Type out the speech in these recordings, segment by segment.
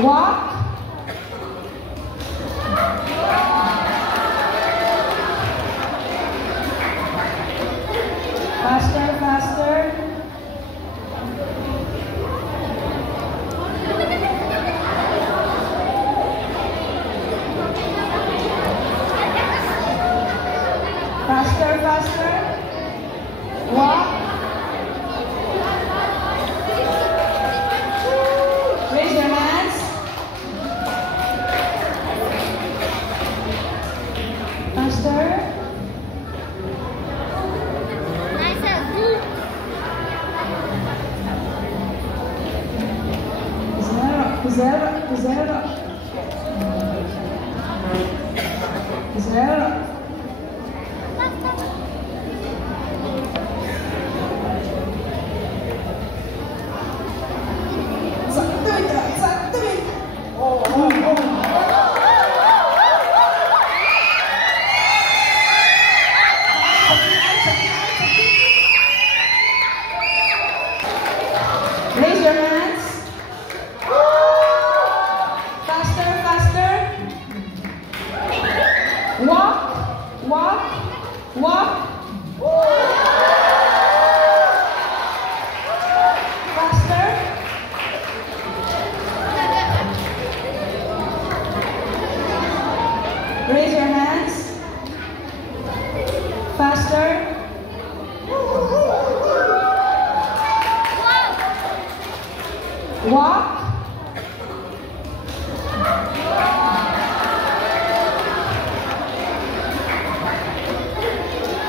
Walk. Faster, faster. Faster, faster. Walk. Raise your hands. Faster. Zero. Raise your hands. Faster, faster. Walk, walk, walk. Faster. Raise your hands. Faster. Walk.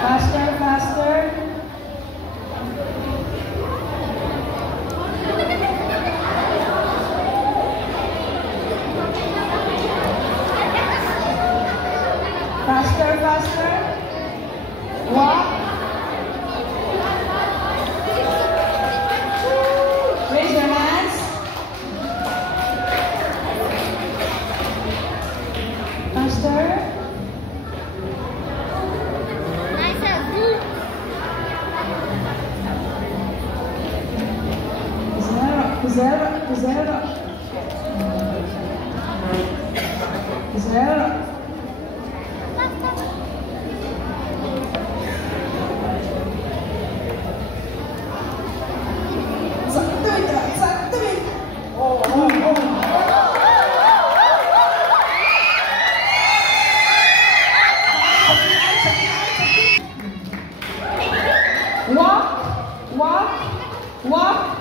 Faster, faster. Faster, faster. Walk. Raise your hands. Faster. Zero. Walk, walk, walk.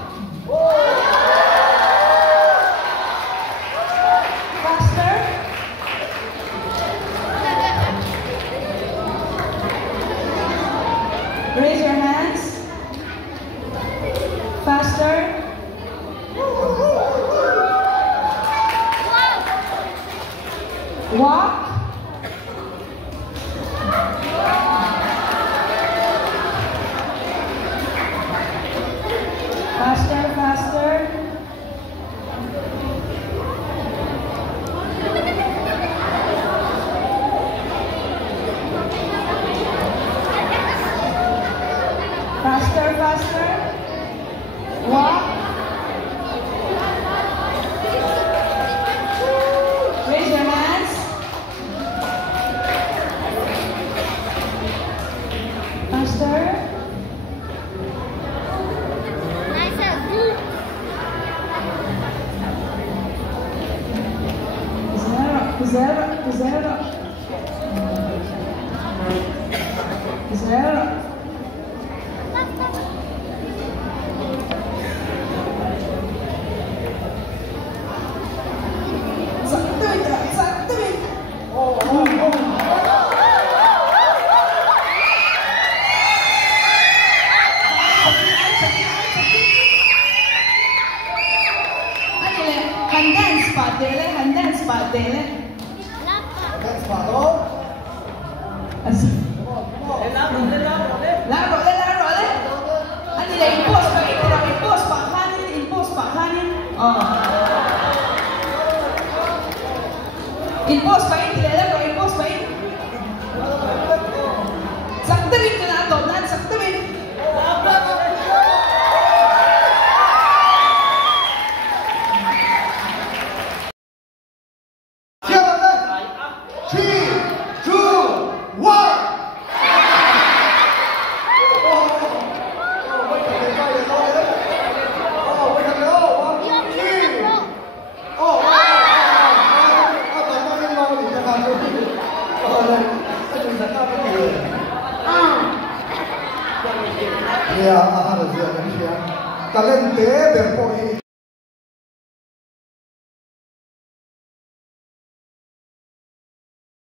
Faster. Raise your hands. Faster. Walk. Faster, faster. Faster, faster. Walk. Raise your hands. Faster. Zero. Handang spot dele. Laro. Ano nila, impose pa, impose pa, hanin. Impose pa, laro, impose pa. Saktuin ko na ito, saktuin. Ya, ada dia kan dia. Talente berpo ini